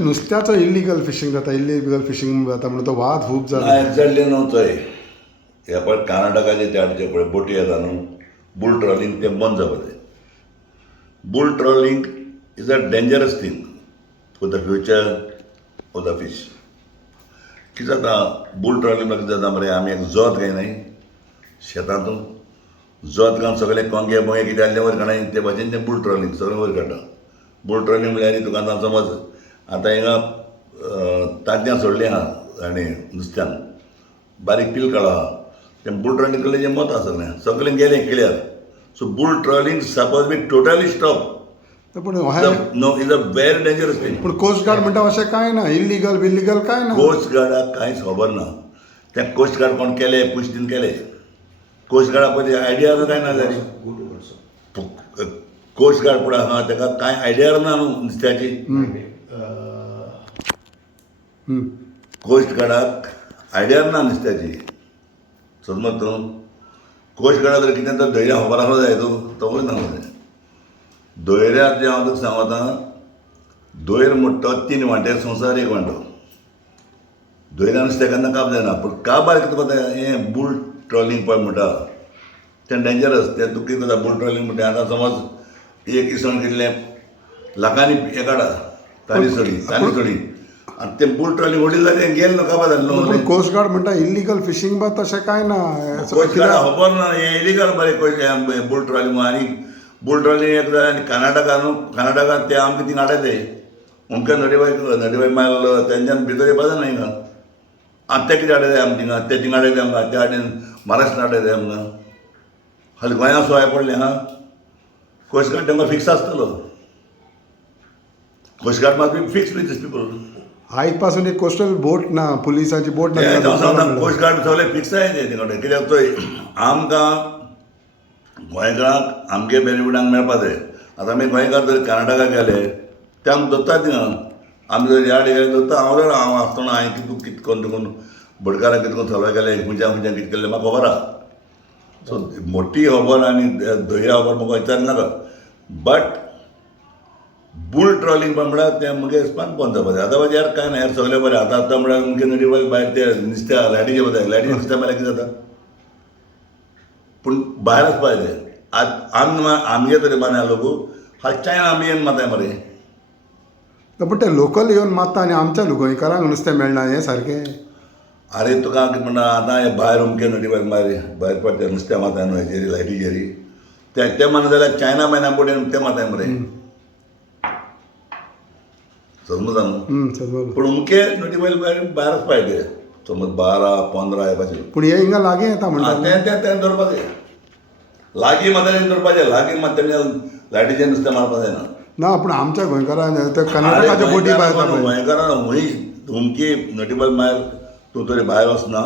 नुस्त्याचो illegal fishing जाता म्हणून तो वाद खूब जाला. एक्झॅक्टली नव्हतोय. हे पण कर्नाटकाचे ते हाडचे पळय बोटी येता न्हू, बुल ट्रॉलिंग तें बंद जावपाचें. Bull trawling is a dangerous thing for the future of the fish. कितें जाता बुल ट्रॉलिंग कितें जाता मरे, आमी एक जोत घेयनाय शेतांतून, जोत घालून सगळे कोंगे बोंगे कितें आसलें वयर काडनाय, ते भाशेन तें बुल ट्रॉलिंग सगळें वयर काडटा. बुल ट्रॉलिंग म्हळ्यार तुका आतां समज आतां हिंगा तांतयां सोडलीं आहा आनी नुस्त्यान बारीक पील काडलो आहा, तें बुल ट्रॉलिंग केल्लें जें मत आसा सगळें गेलें clear. So bull trawling suppose be totally stop. पूण no is a very dangerous thing. पूण कोस्ट गार्ड म्हणटा अशें कांय ना, इल्लिगल कांय ना. कोस्ट गार्डाक कांयच खबर ना. तें कोस्ट गार्ड कोण केले पुश्टीन केले. कोस्ट गार्डा पयलीं आयडिया काय ना जाली. कोस्ट गार्ड पुढे आहा ताका कांय आयडिया ना न्हू नुस्त्याची. कोस्ट गार्डाक आयडिया ना नुस्त्याची. समज तूं कोस्ट गार्डा जर कितें तर धैर्या खबर आसलो जाय तो पळय ना. धैर्याक जें हांव तुका सांगता, धैर्य म्हणटा 3 वांटे संवसार 1 वांटो. धैर्या नुस्तें केन्ना काब जायना. पूण काबार कितें कोता हें बुल ट्रॉलिंग पळय म्हणटा तें डेंजरस. तें तूं कितें जाता बुल ट्रॉलिंग म्हणटा आतां समज एक इसवण कितलें लाखांनी हें काडा ताली सोडी आनी तें बुल ट्रॉलिंग उडील जाल्यार तें गेलें न्हू काबार जालें न्हू. कोस्ट गार्ड म्हणटा इल्लिगल फिशींग बा तशें कांय ना. कोस्ट गार्डा खबर ना हें इलिगल बरें बुल ट्रॉलिंग. आनी बुल ट्रॉलिंग एक जालें आनी कर्नाटका न्हू, कर्नाटकांत ते आमकां थिंग हाडटाय उमके नडीबाई मारलो तेंच्यान भितर येवपा जायना हिंगा. आतां ते कितें हाडटाय आमकां थिंगा, ते थिंगा हाडटाय आमकां, ते हाडून महाराष्ट्रान हाडटाय आमकां. हालीं गोंया सोय पडलें हां. कोस्ट गार्ड तेंकां फिक्स आसतलो. कोस्ट गार्ड मात बी फिक्स विथ दीस पीपल. आयज पासून एक कोस्टल बोट ना, पुलिसाची बोट ना. कोस्ट गार्ड सगळे फिक्स आहाय ते तिकडे. कित्याक तो आमकां गोंयकारांक आमगे बेनिफिटांक मेळपा जाय. आतां आमी गोंयकार जर कर्नाटकाक गेले ते आमकां दोत्ता थिंगा. आमी जर ह्या गेले दोत्ता. हांव आसतना हांवें कितें करून देखून भटकारांक कितें करून सगळे केलें खंयच्या कितें केलें म्हाका खबर आहा. सो मोठी खबर आनी धैर्य खबर म्हाका विचार नाका. बट बुल ट्रॉलिंग म्हणल्यार तें मुगे हिसपान बंद जावपाचें. आतां म्हणजे यार कांय ना यार सगळें बरें. आतां म्हणल्यार मुगे नडी भायर ते नुस्त्या लायटीचे बद्दल लायटी नुस्त्या मेळ्यार कितें जाता. पूण भायर वचपाक जाय. आमगे तरी बांदल्या लोक हा चायना आमी येवन माताय मरे. पूण ते लोकल येवन मारता आनी आमच्या गोंयकारांक नुस्तें मेळना, हें सारकें. अरे तुका म्हणटा आतां हे भायर अमके नडी भायर पडटा नुस्तें माताय न्हू हेजेरी लायटीचेरी ते माना जाल्यार चायना मायना बोटीन ते माताय मरे. समजा न्हू. पूण अमके नडी भायर वचपाक जाय. समज 12-15 हे भाशेन. पूण हे हिंगा लागीं येता म्हणटा तें धरपाचें. लागीं मातशें धरपाचें. लागीं मात तेणें लायटीचें नुस्तें मारपा जायना. ना. पूण आमच्या गोंयकारांक ते कर्नाटकाच्या बोटी भायर येता. गोंयकारांक हूंय हुमकी नटीबल भायर तूं तरी भायर वचना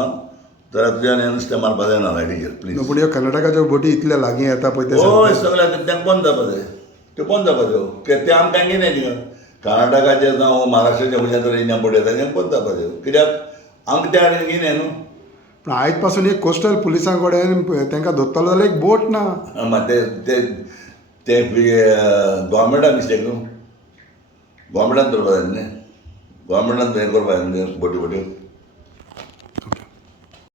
जाल्यार तुज्यान हें नुस्तें मारपा जायना लायटीचेर प्लीज. पूण ह्यो कर्नाटकाच्यो बोटी इतल्या लागीं येता पळय ते. हय सगळ्याक तें बंद जावपा जाय. त्यो बंद जावपाच्यो. ते आमकां येनाय थिंगा. कर्नाटकाचे जावं महाराष्ट्राचे खंयच्या तरी हिंगा बोटी येता तें बंद जावपाच्यो. कित्याक आमकां त्या कडेन येनाय न्हू. पूण आयज पासून एक कोस्टल पुलिसां कडेन तांकां धरतलो जाल्यार एक बोट ना. ते गोवोरमेंटाक मिस्टेक न्हू. गोवोरमेंटान धरपा जाय न्ही. गोवोरमेंटान हें करपा जाय बोटी